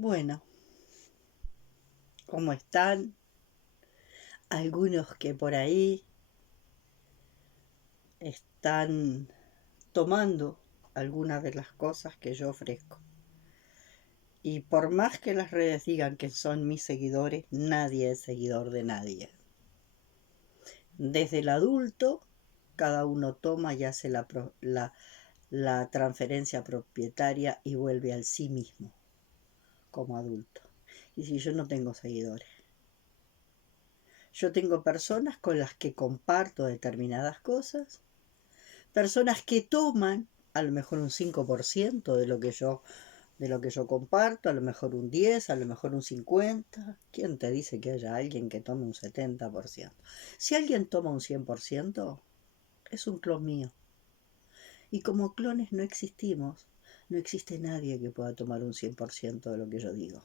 Bueno, ¿cómo están? Algunos que por ahí están tomando algunas de las cosas que yo ofrezco. Y por más que las redes digan que son mis seguidores, nadie es seguidor de nadie. Desde el adulto, cada uno toma y hace la transferencia propietaria y vuelve al sí mismo como adulto. Y si yo no tengo seguidores, yo tengo personas con las que comparto determinadas cosas, personas que toman a lo mejor un 5% de lo que yo comparto, a lo mejor un 10, a lo mejor un 50. ¿Quién te dice que haya alguien que tome un 70%? Si alguien toma un 100%, es un clon mío. Y como clones no existimos, no existe nadie que pueda tomar un 100% de lo que yo digo.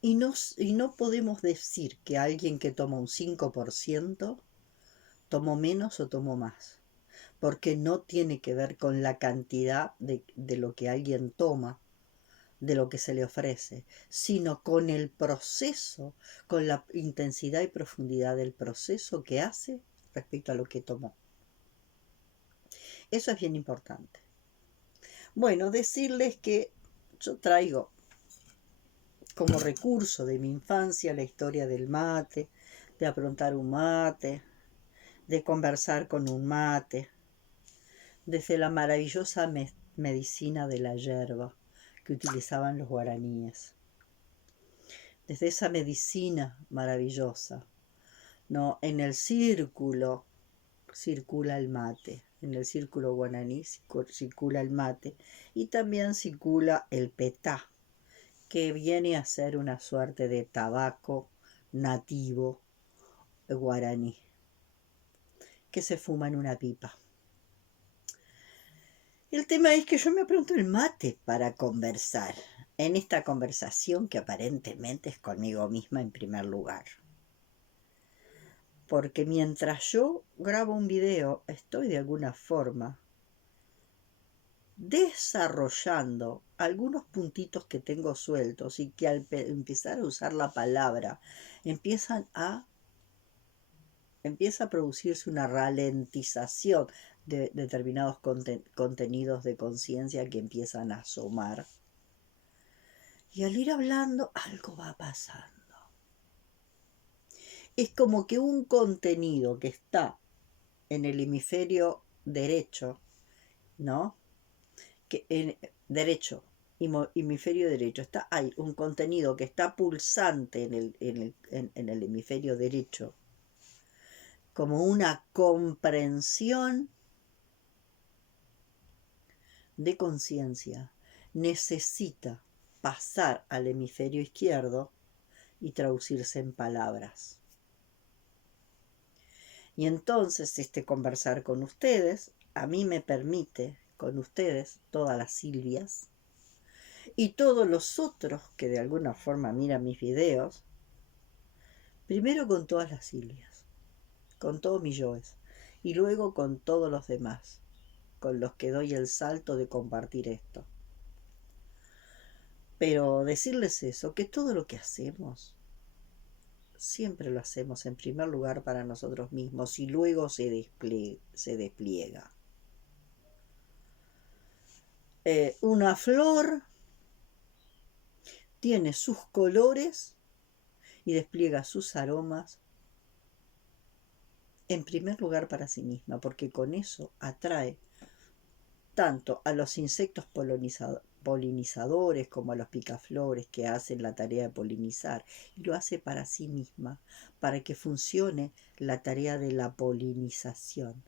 Y no podemos decir que alguien que toma un 5% tomó menos o tomó más, porque no tiene que ver con la cantidad de lo que alguien toma, de lo que se le ofrece, sino con el proceso, con la intensidad y profundidad del proceso que hace respecto a lo que tomó. Eso es bien importante. Bueno, decirles que yo traigo como recurso de mi infancia la historia del mate, de aprontar un mate, de conversar con un mate, desde la maravillosa medicina de la hierba que utilizaban los guaraníes. Desde esa medicina maravillosa, ¿no? En el círculo circula el mate, en el círculo guaraní circula el mate y también circula el petá, que viene a ser una suerte de tabaco nativo guaraní, que se fuma en una pipa. El tema es que yo me pregunto el mate para conversar, en esta conversación que aparentemente es conmigo misma en primer lugar. Porque mientras yo grabo un video, estoy de alguna forma desarrollando algunos puntitos que tengo sueltos y que al empezar a usar la palabra empieza a producirse una ralentización de determinados contenidos de conciencia que empiezan a asomar. Y al ir hablando, algo va pasando. Es como que un contenido que está en el hemisferio derecho, ¿no? Que en derecho, hemisferio derecho, hay un contenido que está pulsante en el hemisferio derecho, como una comprensión de conciencia, necesita pasar al hemisferio izquierdo y traducirse en palabras. Y entonces este conversar con ustedes a mí me permite, con ustedes, todas las Silvias, y todos los otros que de alguna forma miran mis videos, primero con todas las Silvias, con todos mis yoes, y luego con todos los demás, con los que doy el salto de compartir esto. Pero decirles eso, que todo lo que hacemos, siempre lo hacemos en primer lugar para nosotros mismos y luego se despliega. Una flor tiene sus colores y despliega sus aromas en primer lugar para sí misma, porque con eso atrae tanto a los insectos polinizadores como a los picaflores que hacen la tarea de polinizar, y lo hace para sí misma, para que funcione la tarea de la polinización.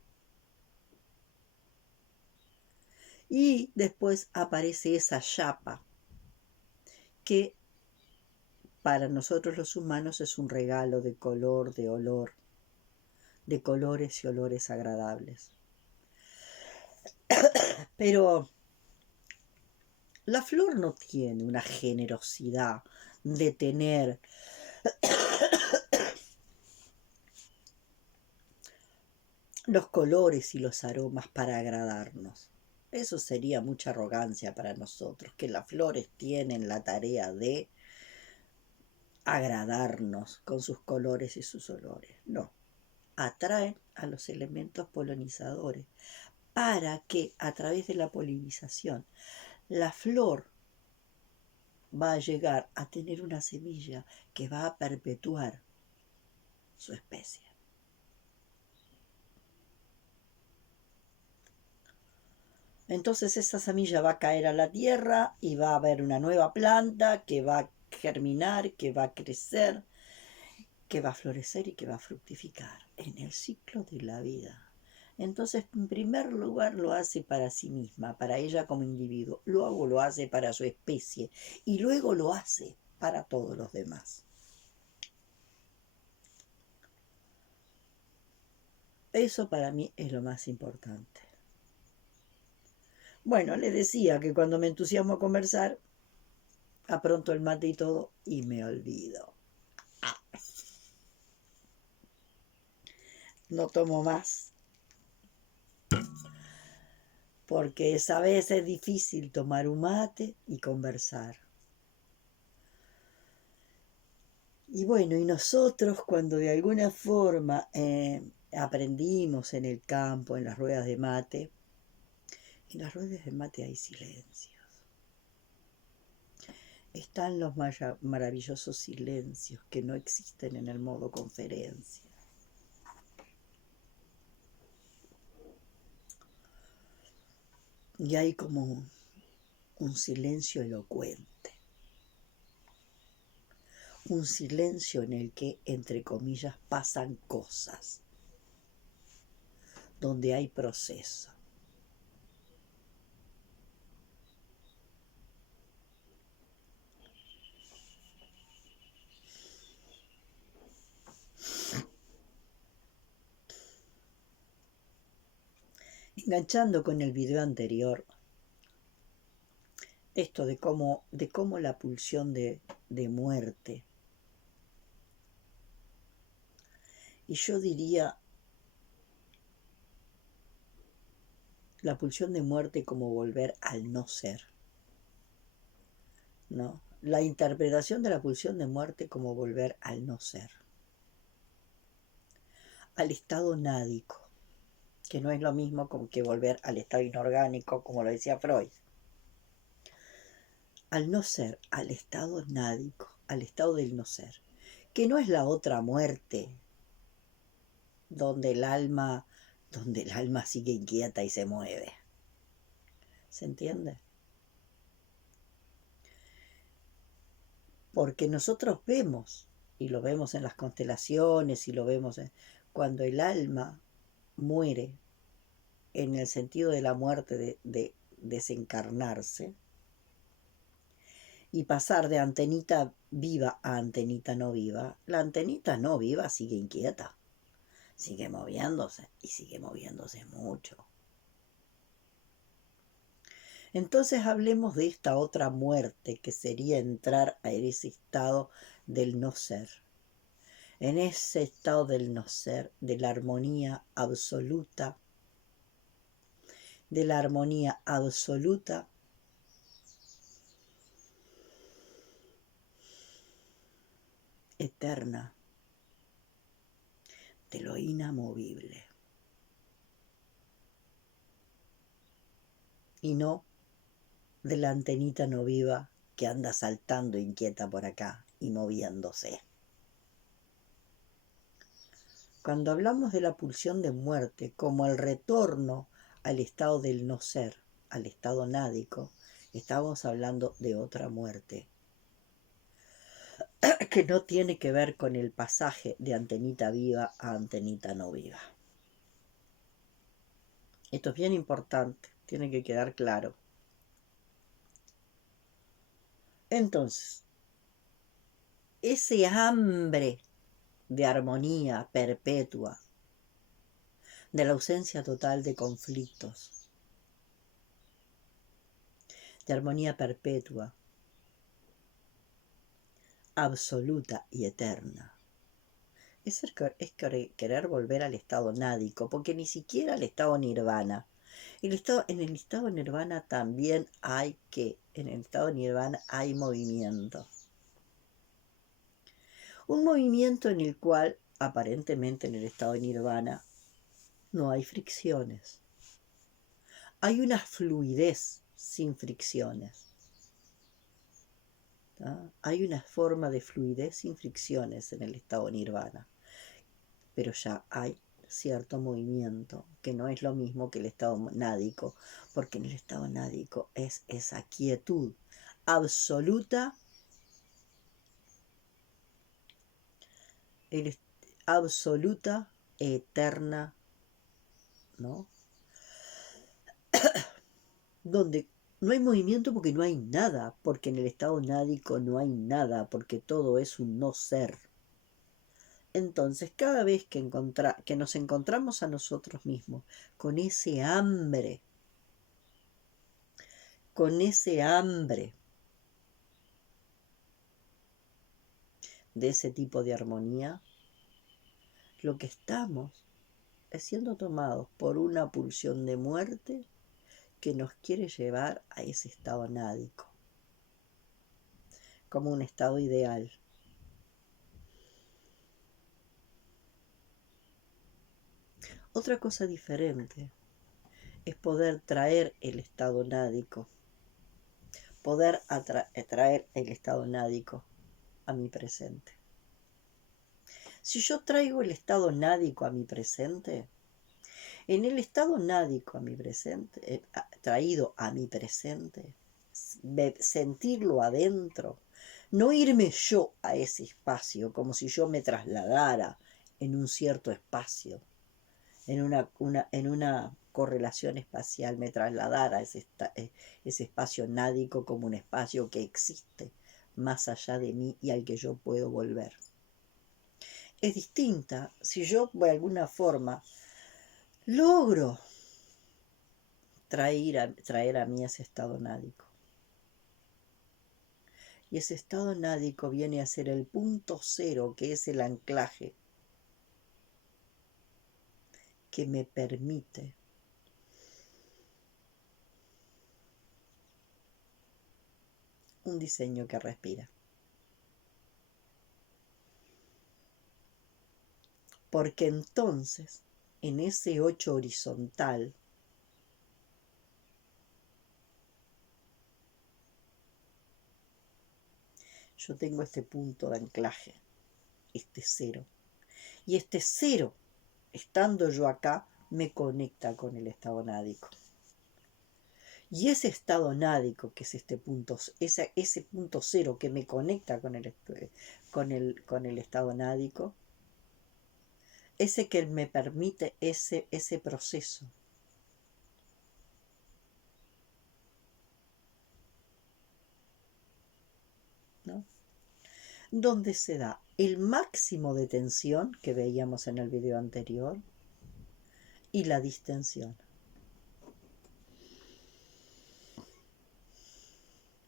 Y después aparece esa chapa que para nosotros los humanos es un regalo de color, de olor, de colores y olores agradables. Pero la flor no tiene una generosidad de tener los colores y los aromas para agradarnos. Eso sería mucha arrogancia para nosotros, que las flores tienen la tarea de agradarnos con sus colores y sus olores. No, atraen a los elementos polinizadores para que a través de la polinización la flor va a llegar a tener una semilla que va a perpetuar su especie. Entonces esa semilla va a caer a la tierra y va a haber una nueva planta que va a germinar, que va a crecer, que va a florecer y que va a fructificar en el ciclo de la vida. Entonces, en primer lugar, lo hace para sí misma, para ella como individuo. Luego lo hace para su especie y luego lo hace para todos los demás. Eso para mí es lo más importante. Bueno, le decía que cuando me entusiasmo a conversar, apronto el mate y todo y me olvido. No tomo más. Porque esa vez es difícil tomar un mate y conversar. Y bueno, y nosotros cuando de alguna forma aprendimos en el campo, en las ruedas de mate, en las ruedas de mate hay silencios. Están los maravillosos silencios que no existen en el modo conferencia. Y hay como un silencio elocuente. Un silencio en el que, entre comillas, pasan cosas. Donde hay proceso. Enganchando con el video anterior, esto de cómo la pulsión de muerte, y yo diría la pulsión de muerte como volver al no ser, ¿no? La interpretación de la pulsión de muerte como volver al no ser, al estado nádico, que no es lo mismo que volver al estado inorgánico, como lo decía Freud. Al no ser, al estado nádico, al estado del no ser, que no es la otra muerte, donde el alma sigue inquieta y se mueve. ¿Se entiende? Porque nosotros vemos, y lo vemos en las constelaciones, y lo vemos cuando el alma muere, en el sentido de la muerte de desencarnarse, y pasar de antenita viva a antenita no viva, la antenita no viva sigue inquieta, sigue moviéndose, y sigue moviéndose mucho. Entonces hablemos de esta otra muerte, que sería entrar a ese estado del no ser. En ese estado del no ser, de la armonía absoluta, eterna, de lo inamovible. Y no de la antenita no viva que anda saltando inquieta por acá y moviéndose. Cuando hablamos de la pulsión de muerte como el retorno al estado del no ser, al estado nádico, estamos hablando de otra muerte que no tiene que ver con el pasaje de antenita viva a antenita no viva. Esto es bien importante, tiene que quedar claro. Entonces, ese hambre de armonía perpetua, de la ausencia total de conflictos, de armonía perpetua, absoluta y eterna, es querer volver al estado nádico, porque ni siquiera al estado nirvana, En el estado nirvana también en el estado nirvana hay movimiento. Un movimiento en el cual, aparentemente en el estado de nirvana, no hay fricciones. Hay una fluidez sin fricciones. ¿Tá? Hay una forma de fluidez sin fricciones en el estado nirvana. Pero ya hay cierto movimiento, que no es lo mismo que el estado nádico, porque en el estado nádico es esa quietud absoluta, absoluta, eterna, ¿no? Donde no hay movimiento porque no hay nada, porque en el estado nádico no hay nada, porque todo es un no ser. Entonces, cada vez que nos encontramos a nosotros mismos con ese hambre de ese tipo de armonía, lo que estamos es siendo tomados por una pulsión de muerte que nos quiere llevar a ese estado nádico, como un estado ideal. Otra cosa diferente es poder traer el estado nádico, poder traer el estado nádico a mi presente. Si yo traigo el estado nádico a mi presente, en el estado nádico a mi presente, traído a mi presente, sentirlo adentro, no irme yo a ese espacio como si yo me trasladara en un cierto espacio, en una correlación espacial, me trasladara a ese espacio nádico como un espacio que existe más allá de mí y al que yo puedo volver. Es distinta si yo de alguna forma logro traer a mí ese estado nádico. Y ese estado nádico viene a ser el punto cero, que es el anclaje que me permite un diseño que respira. Porque entonces, en ese 8 horizontal, yo tengo este punto de anclaje, este cero. Y este cero, estando yo acá, me conecta con el estado nádico. Y ese estado nádico, que es este punto, ese punto cero que me conecta con el estado nádico, ese que me permite ese proceso. ¿No? Donde se da el máximo de tensión que veíamos en el video anterior y la distensión.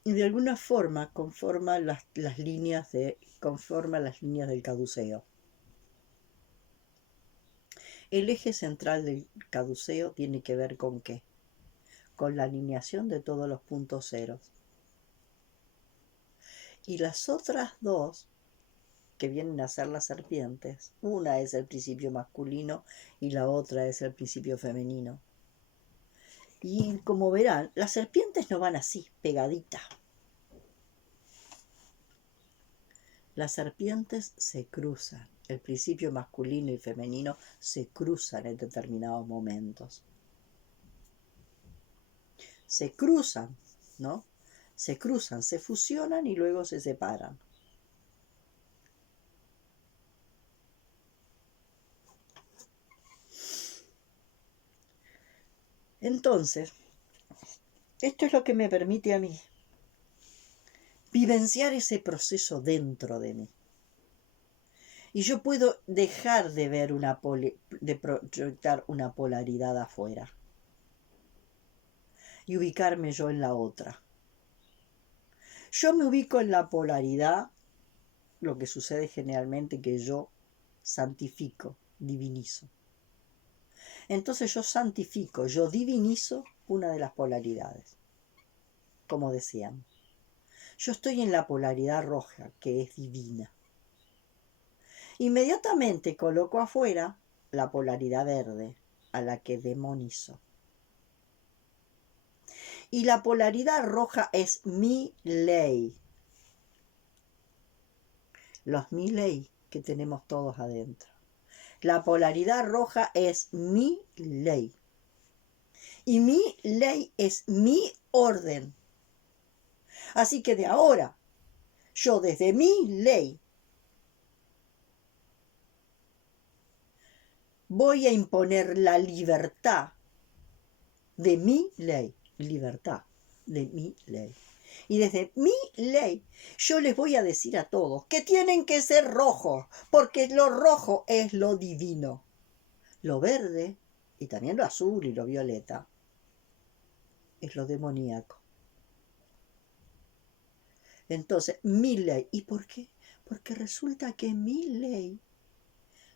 Y de alguna forma conforma las líneas del caduceo. El eje central del caduceo tiene que ver con ¿qué? Con la alineación de todos los puntos ceros. Y las otras dos, que vienen a ser las serpientes, una es el principio masculino y la otra es el principio femenino. Y como verán, las serpientes no van así, pegaditas. Las serpientes se cruzan, el principio masculino y femenino se cruzan en determinados momentos. Se cruzan, ¿no? Se cruzan, se fusionan y luego se separan. Entonces, esto es lo que me permite a mí vivenciar ese proceso dentro de mí. Y yo puedo dejar de ver de proyectar una polaridad afuera y ubicarme yo en la otra. Yo me ubico en la polaridad, lo que sucede generalmente que yo santifico, divinizo. Entonces yo santifico, yo divinizo una de las polaridades, como decíamos. Yo estoy en la polaridad roja, que es divina. Inmediatamente coloco afuera la polaridad verde, a la que demonizo. Y la polaridad roja es mi ley. Los mi ley que tenemos todos adentro. La polaridad roja es mi ley. Y mi ley es mi orden. Así que de ahora, yo desde mi ley voy a imponer la libertad de mi ley. Libertad de mi ley. Y desde mi ley yo les voy a decir a todos que tienen que ser rojos, porque lo rojo es lo divino. Lo verde, y también lo azul y lo violeta, es lo demoníaco. Entonces, mi ley. ¿Y por qué? Porque resulta que mi ley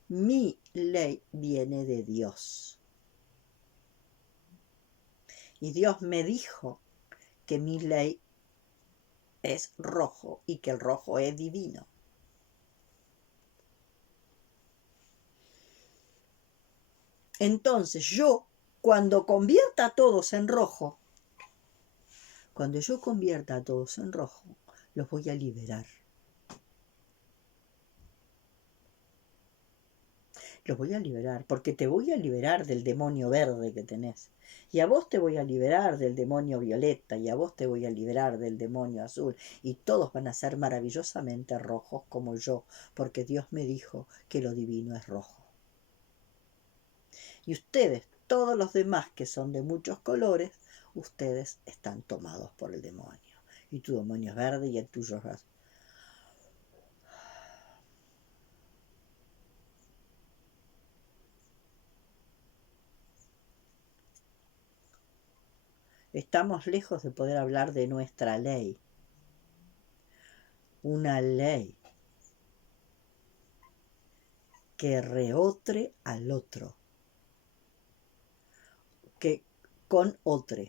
viene de Dios. Y Dios me dijo que mi ley es rojo y que el rojo es divino. Entonces yo, cuando convierta a todos en rojo, los voy a liberar. Los voy a liberar, porque te voy a liberar del demonio verde que tenés. Y a vos te voy a liberar del demonio violeta, y a vos te voy a liberar del demonio azul. Y todos van a ser maravillosamente rojos como yo, porque Dios me dijo que lo divino es rojo. Y ustedes, todos los demás que son de muchos colores, ustedes están tomados por el demonio. Y tu demonio es verde y el tuyo es azul. Estamos lejos de poder hablar de nuestra ley. Una ley que reotre al otro, que con otro.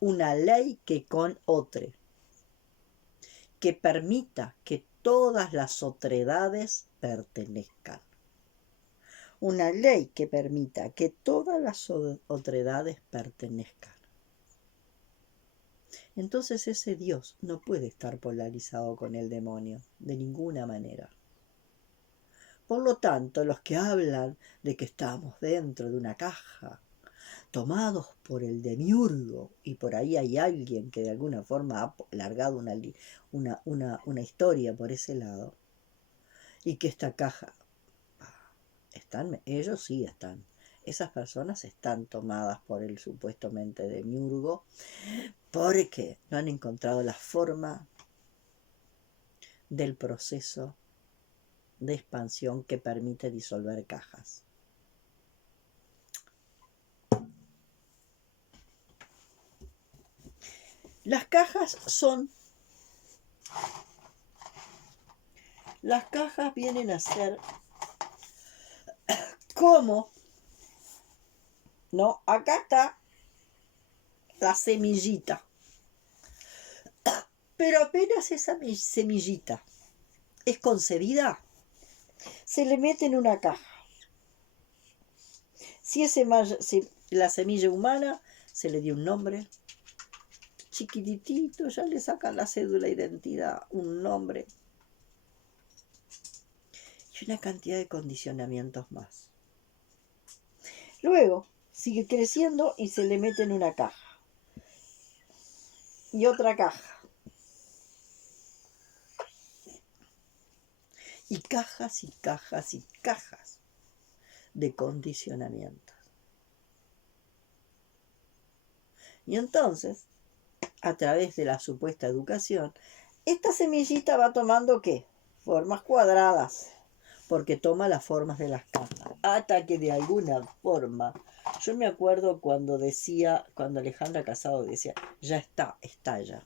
Una ley que con otro, que permita que todas las otredades pertenezcan. Una ley que permita que todas las otredades pertenezcan. Entonces ese Dios no puede estar polarizado con el demonio, de ninguna manera. Por lo tanto, los que hablan de que estamos dentro de una caja, tomados por el demiurgo, y por ahí hay alguien que de alguna forma ha largado una historia por ese lado, y que esta caja, ellos sí están, esas personas están tomadas por el supuestamente demiurgo, porque no han encontrado la forma del proceso de expansión que permite disolver cajas. Las cajas vienen a ser como, ¿no? Acá está la semillita. Pero apenas esa semillita es concebida, se le mete en una caja. Si la semilla humana, se le dio un nombre. Chiquititito, ya le sacan la cédula de identidad, un nombre. Y una cantidad de condicionamientos más. Luego, sigue creciendo y se le mete en una caja. Y otra caja. Y cajas y cajas y cajas de condicionamientos. Y entonces, a través de la supuesta educación, esta semillita va tomando ¿qué? Formas cuadradas, porque toma las formas de las cajas. Hasta que de alguna forma, yo me acuerdo cuando Alejandra Casado decía, ya está ya.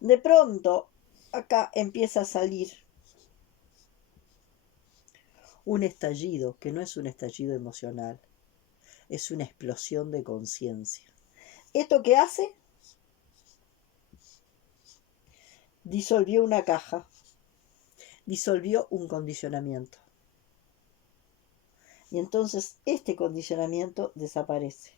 De pronto, acá empieza a salir un estallido, que no es un estallido emocional, es una explosión de conciencia. ¿Esto qué hace? Disolvió una caja, disolvió un condicionamiento. Y entonces este condicionamiento desaparece.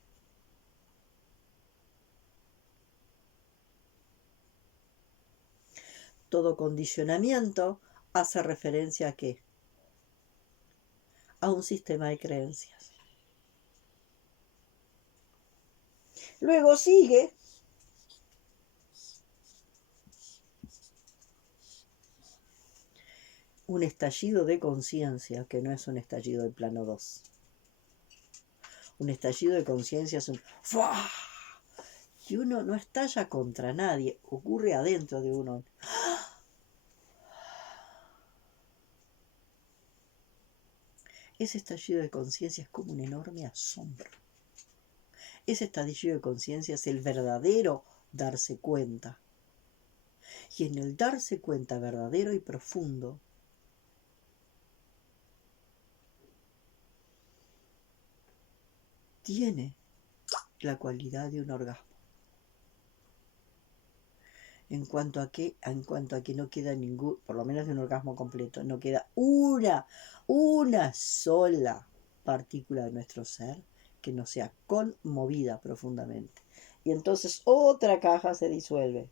Todo condicionamiento hace referencia ¿a qué? A un sistema de creencias. Luego sigue un estallido de conciencia, que no es un estallido del plano 2. Un estallido de conciencia es un ¡fua! Y uno no estalla contra nadie, ocurre adentro de uno. Ese estallido de conciencia es como un enorme asombro. Ese estallido de conciencia es el verdadero darse cuenta. Y en el darse cuenta verdadero y profundo, tiene la cualidad de un orgasmo. En cuanto a que no queda ningún, por lo menos de un orgasmo completo, no queda una sola partícula de nuestro ser que no sea conmovida profundamente. Y entonces otra caja se disuelve.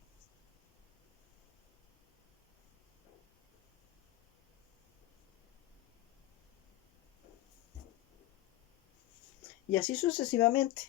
Y así sucesivamente.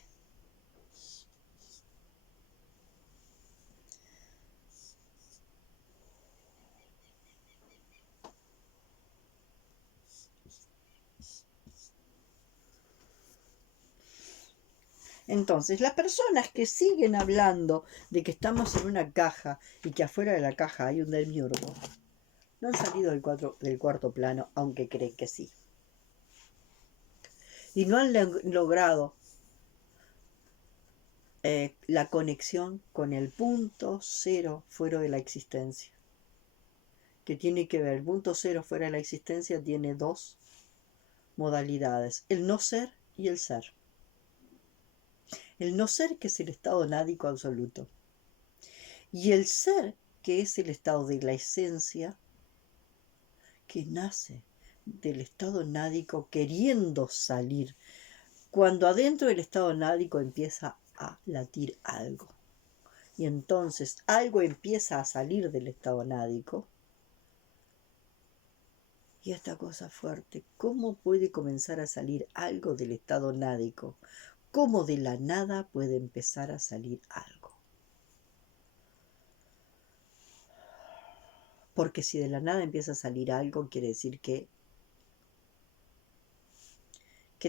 Entonces, las personas que siguen hablando de que estamos en una caja y que afuera de la caja hay un demiurgo, no han salido del cuarto plano, aunque creen que sí. Y no han logrado la conexión con el punto cero fuera de la existencia. Que tiene que ver, el punto cero fuera de la existencia tiene dos modalidades, el no ser y el ser. El no ser, que es el estado nádico absoluto, y el ser, que es el estado de la esencia que nace del estado nádico queriendo salir, cuando adentro del estado nádico empieza a latir algo. Y entonces algo empieza a salir del estado nádico. Y esta cosa fuerte, ¿cómo puede comenzar a salir algo del estado nádico? ¿Cómo de la nada puede empezar a salir algo? Porque si de la nada empieza a salir algo, quiere decir que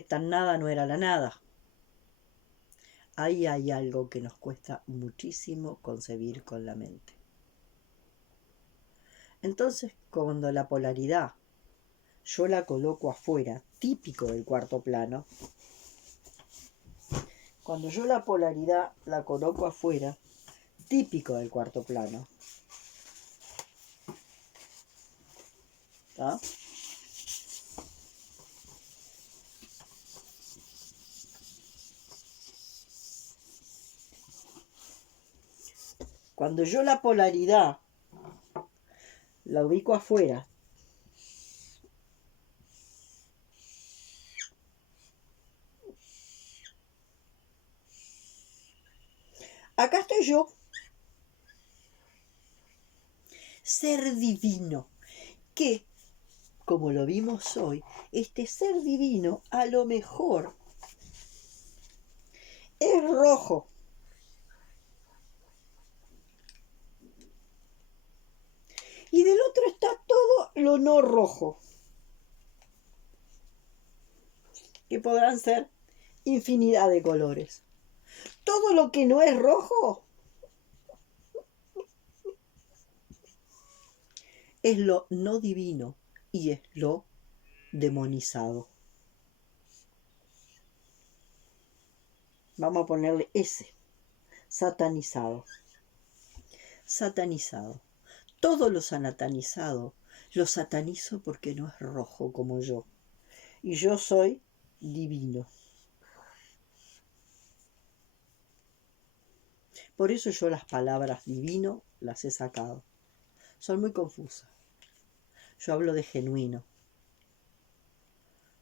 tan nada no era la nada. Ahí hay algo que nos cuesta muchísimo concebir con la mente. Entonces, cuando la polaridad yo la coloco afuera, típico del cuarto plano, cuando yo la polaridad la coloco afuera, típico del cuarto plano, ¿tá? Cuando yo la polaridad la ubico afuera, acá estoy yo, ser divino, que, como lo vimos hoy, este ser divino a lo mejor es rojo. Y del otro está todo lo no rojo, que podrán ser infinidad de colores. Todo lo que no es rojo es lo no divino y es lo demonizado. Vamos a ponerle ese, satanizado. Satanizado. Todo lo satanizado lo satanizo porque no es rojo como yo. Y yo soy divino. Por eso yo las palabras divino las he sacado. Son muy confusas. Yo hablo de genuino.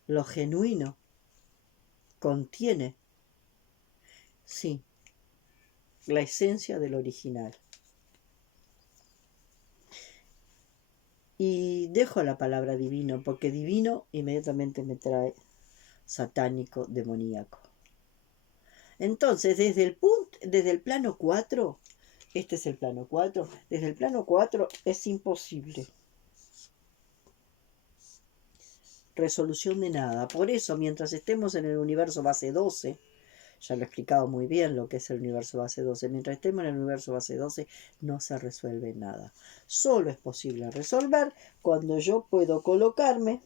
Lo genuino contiene, sí, la esencia del original. Y dejo la palabra divino, porque divino inmediatamente me trae satánico, demoníaco. Entonces, desde el plano 4, este es el plano 4, desde el plano 4 es imposible resolución de nada. Por eso, mientras estemos en el universo base 12, ya lo he explicado muy bien lo que es el universo base 12, mientras estemos en el universo base 12 no se resuelve nada. Solo es posible resolver cuando yo puedo colocarme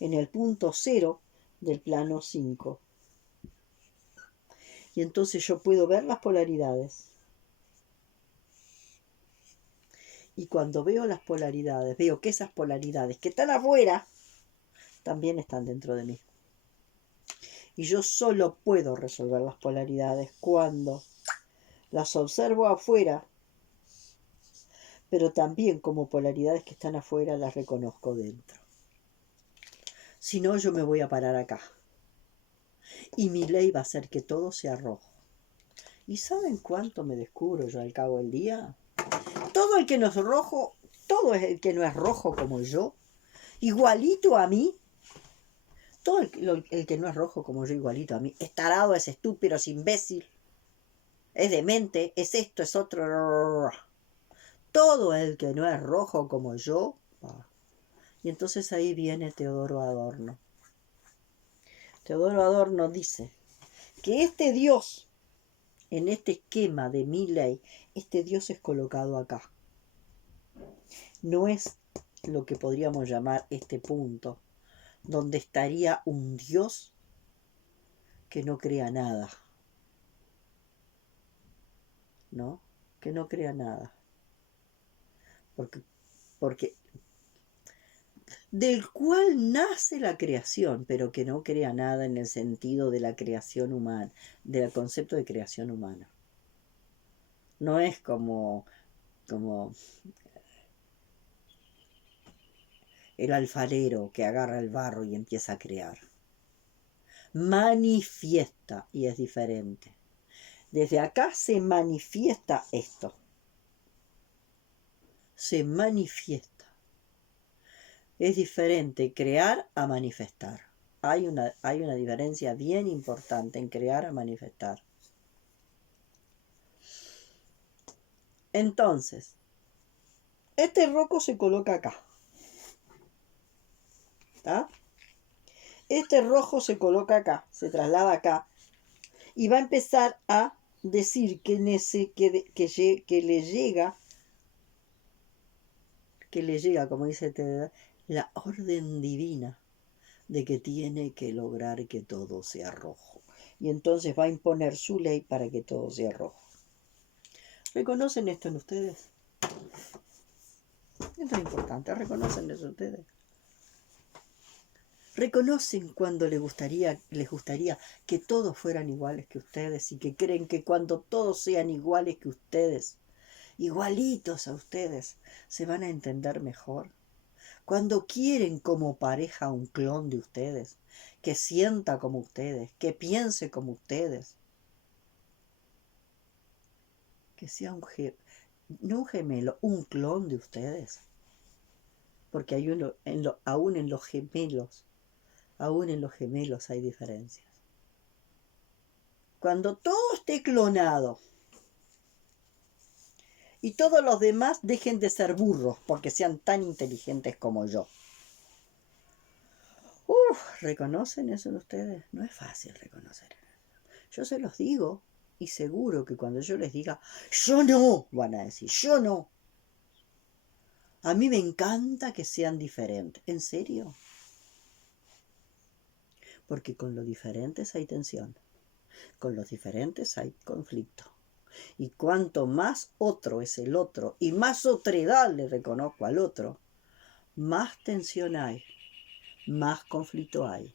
en el punto 0 del plano 5. Y entonces yo puedo ver las polaridades. Y cuando veo las polaridades, veo que esas polaridades que están afuera también están dentro de mí. Y yo solo puedo resolver las polaridades cuando las observo afuera, pero también como polaridades que están afuera las reconozco dentro. Si no, yo me voy a parar acá. Y mi ley va a hacer que todo sea rojo. ¿Y saben cuánto me descubro yo al cabo del día? Todo el que no es rojo, todo el que no es rojo como yo, igualito a mí, todo el que no es rojo como yo, igualito a mí, es tarado, es estúpido, es imbécil, es demente, es esto, es otro. Todo el que no es rojo como yo. Y entonces ahí viene Teodoro Adorno. Teodoro Adorno dice que este Dios, en este esquema de mi ley, este Dios es colocado acá. No es lo que podríamos llamar este punto, donde estaría un Dios que no crea nada, ¿no? Que no crea nada. Porque del cual nace la creación, pero que no crea nada en el sentido de la creación humana, del concepto de creación humana. No es como el alfarero que agarra el barro y empieza a crear. Manifiesta, y es diferente. Desde acá se manifiesta esto. Se manifiesta. Es diferente crear a manifestar. Hay una diferencia bien importante en crear a manifestar. Entonces, este roco se coloca acá. ¿Está? Este rojo se coloca acá, se traslada acá. Y va a empezar a decir que le llega, como dice Ted, la orden divina de que tiene que lograr que todo sea rojo. Y entonces va a imponer su ley para que todo sea rojo. ¿Reconocen esto en ustedes? Esto es importante, ¿reconocen eso ustedes? ¿Reconocen cuando les gustaría que todos fueran iguales que ustedes y que creen que cuando todos sean iguales que ustedes, igualitos a ustedes, se van a entender mejor? Cuando quieren como pareja un clon de ustedes, que sienta como ustedes, que piense como ustedes, que sea no un gemelo, un clon de ustedes. Porque hay aún en los gemelos hay diferencias. Cuando todo esté clonado y todos los demás dejen de ser burros porque sean tan inteligentes como yo. ¿Reconocen eso en ustedes? No es fácil reconocer. Yo se los digo y seguro que cuando yo les diga, yo no, van a decir, yo no. A mí me encanta que sean diferentes. ¿En serio? Porque con los diferentes hay tensión. Con los diferentes hay conflicto. Y cuanto más otro es el otro y más otredad le reconozco al otro, más tensión hay, más conflicto hay.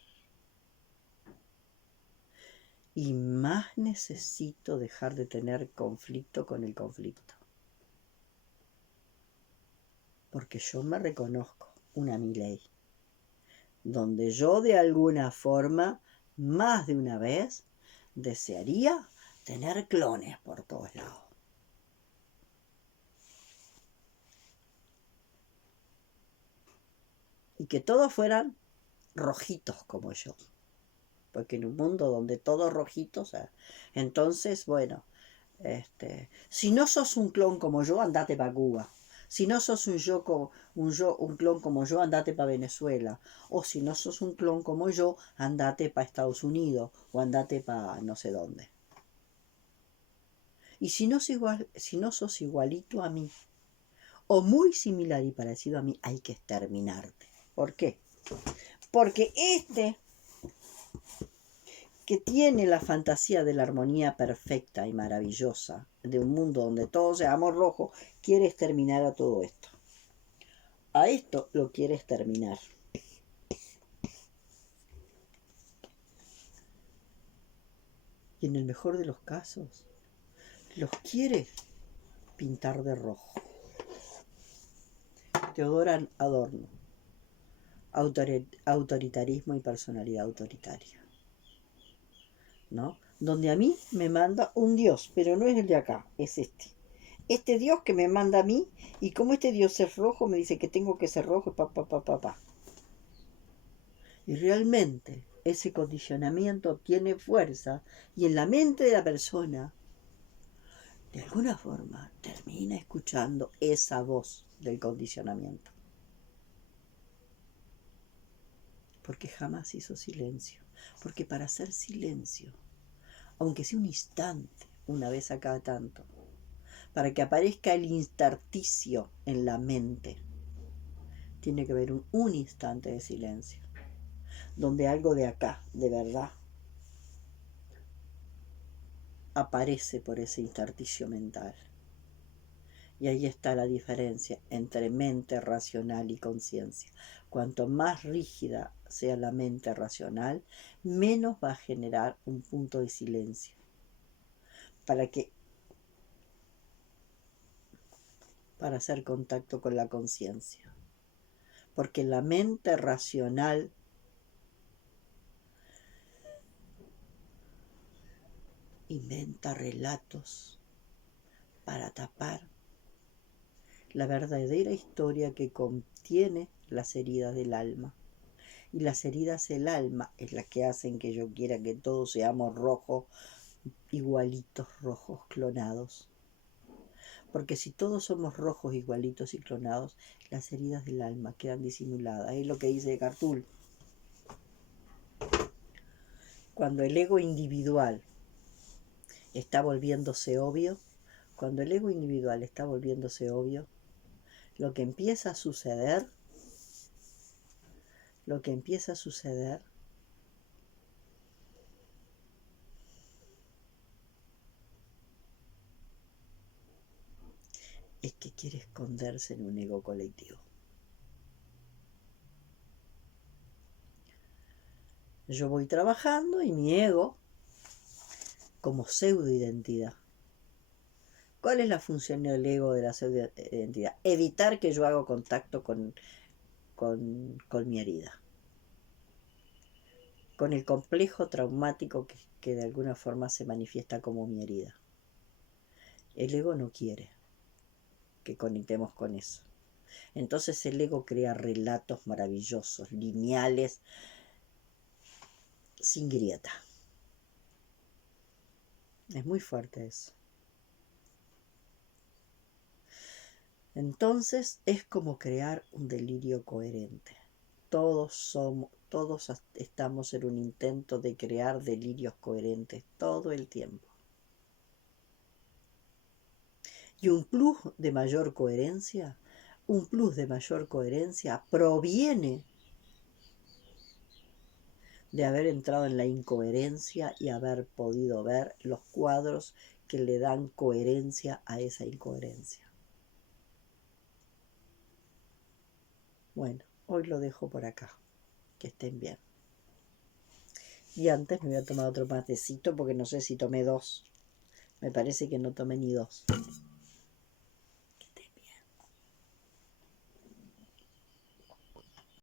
y más necesito dejar de tener conflicto con el conflicto. Porque yo me reconozco una Milei, donde yo de alguna forma, más de una vez, desearía tener clones por todos lados. Y que todos fueran rojitos como yo. Porque en un mundo donde todos rojitos, entonces, bueno, si no sos un clon como yo, andate para Cuba. Si no sos un clon como yo, andate para Venezuela. O si no sos un clon como yo, andate para Estados Unidos o andate para no sé dónde. Y si no sos igualito a mí, o muy similar y parecido a mí, hay que exterminarte. ¿Por qué? Porque que tiene la fantasía de la armonía perfecta y maravillosa de un mundo donde todos seamos rojos, quiere exterminar a todo esto. A esto lo quiere exterminar. Y en el mejor de los casos, los quiere pintar de rojo. Teodora Adorno. Autoritarismo y personalidad autoritaria. ¿No? Donde a mí me manda un Dios, pero no es el de acá, es este. Este Dios que me manda a mí, y como este Dios es rojo, me dice que tengo que ser rojo, pa. Y realmente ese condicionamiento tiene fuerza, y en la mente de la persona, de alguna forma, termina escuchando esa voz del condicionamiento. Porque jamás hizo silencio. Porque para hacer silencio, aunque sea un instante, una vez a cada tanto, para que aparezca el intersticio en la mente, tiene que haber un instante de silencio, donde algo de acá, de verdad, aparece por ese intersticio mental. Y ahí está la diferencia entre mente racional y conciencia. Cuanto más rígida sea la mente racional, menos va a generar un punto de silencio. Para hacer contacto con la conciencia. Porque la mente racional inventa relatos para tapar la verdadera historia que contiene las heridas del alma. Y las heridas del alma es la que hacen que yo quiera que todos seamos rojos, igualitos, rojos, clonados. Porque si todos somos rojos, igualitos y clonados, las heridas del alma quedan disimuladas. Es lo que dice Cartul. Cuando el ego individual está volviéndose obvio, lo que empieza a suceder es que quiere esconderse en un ego colectivo. Yo voy trabajando y mi ego, como pseudo-identidad. ¿Cuál es la función del ego de la pseudo-identidad? Evitar que yo haga contacto con mi herida. Con el complejo traumático que de alguna forma se manifiesta como mi herida. El ego no quiere que conectemos con eso. Entonces el ego crea relatos maravillosos, lineales, sin grieta. Es muy fuerte eso. Entonces es como crear un delirio coherente. Todos estamos en un intento de crear delirios coherentes todo el tiempo. Y un plus de mayor coherencia proviene de haber entrado en la incoherencia y haber podido ver los cuadros que le dan coherencia a esa incoherencia. Bueno, hoy lo dejo por acá. Que estén bien. Y antes me voy a tomar otro matecito porque no sé si tomé dos. Me parece que no tomé ni dos.